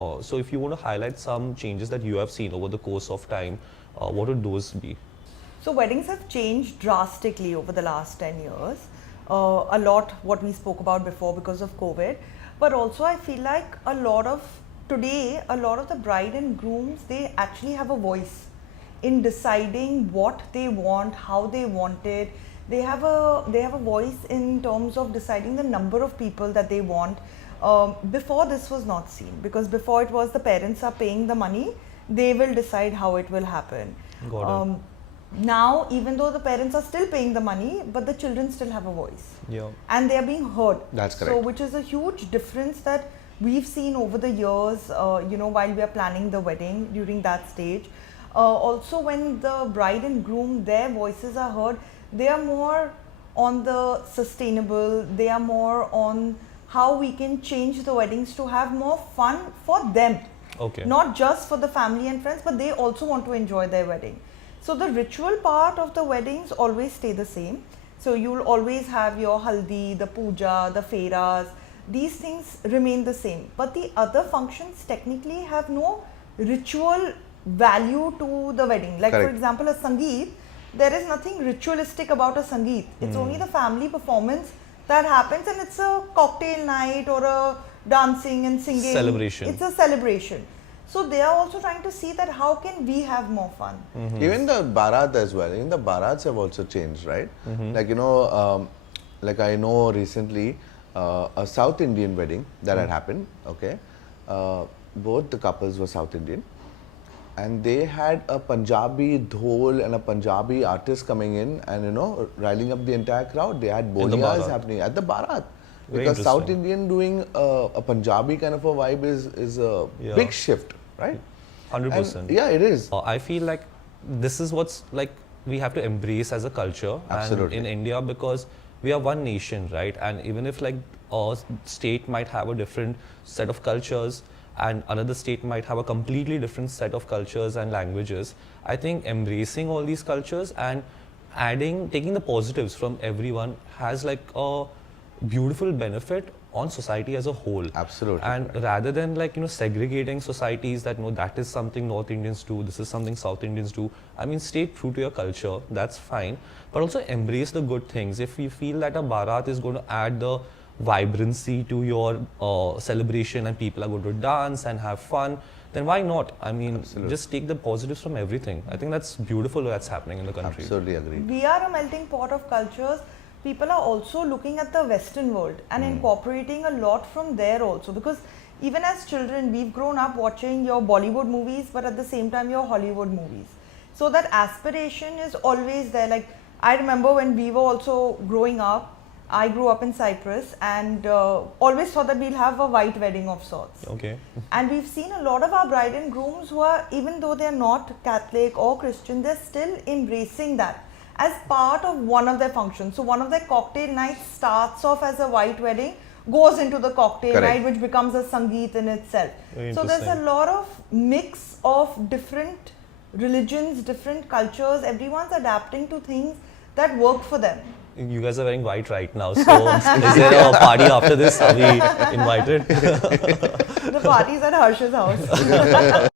So if you want to highlight some changes that you have seen over the course of time, what would those be? So weddings have changed drastically over the last 10 years. A lot what we spoke about before because of COVID, but also I feel like a lot of the bride and grooms, they actually have a voice in deciding what they want, how they want it. They have a voice in terms of deciding the number of people that they want. Before this was not seen, because before it was the parents are paying the money, they will decide how it will happen. Got it. Now, even though the parents are still paying the money, but the children still have a voice. Yeah. And they are being heard. That's correct. So, which is a huge difference that we've seen over the years, while we are planning the wedding during that stage. Also, when the bride and groom, their voices are heard, they are more on the sustainable, they are more on how we can change the weddings to have more fun for them. Okay. Not just for the family and friends, but they also want to enjoy their wedding. So the ritual part of the weddings always stay the same. So you'll always have your haldi, the puja, the fairas. These things remain the same. But the other functions technically have no ritual value to the wedding. Like Correct. for example, a sangeet, there is nothing ritualistic about a sangeet. It's only the family performance that happens, and it's a cocktail night or a dancing and singing. Celebration. It's a celebration. So they are also trying to see that how can we have more fun. Even the Bharat as well. Even the Bharats have also changed, right? Like, like I know recently a South Indian wedding that had happened, okay? Both the couples were South Indian. And they had a Punjabi dhol and a Punjabi artist coming in and, riling up the entire crowd. They had the boniyas Bharat. happening at the Bharat. Very Because South interesting. Indian doing a Punjabi kind of a vibe is a Yeah. big shift, right? 100%. And yeah, it is. I feel like this is what's like we have to embrace as a culture Absolutely. and in India, because we are one nation, right? And even if like a state might have a different set of cultures and another state might have a completely different set of cultures and languages, I think embracing all these cultures and taking the positives from everyone has like a beautiful benefit on society as a whole. Absolutely. And rather than like, segregating societies that, no, that is something North Indians do, this is something South Indians do. I mean, stay true to your culture, that's fine. But also embrace the good things. If you feel that a Bharat is going to add the vibrancy to your celebration and people are going to dance and have fun, then why not? I mean, Absolutely. just take the positives from everything. I think that's beautiful that's happening in the country. Absolutely agree. We are a melting pot of cultures. People are also looking at the Western world and incorporating a lot from there also, because even as children, we've grown up watching your Bollywood movies, but at the same time, your Hollywood movies. So that aspiration is always there. Like, I remember when we were also growing up, I grew up in Cyprus and always thought that we'll have a white wedding of sorts. Okay. And we've seen a lot of our bride and grooms who are, even though they're not Catholic or Christian, they're still embracing that as part of one of their functions. So one of their cocktail nights starts off as a white wedding, goes into the cocktail Correct. night, which becomes a sangeet in itself. Very So there's a interesting. lot of mix of different religions, different cultures. Everyone's adapting to things that work for them. You guys are wearing white right now, so is there a party after this? Are we invited? The party's at Harsh's house.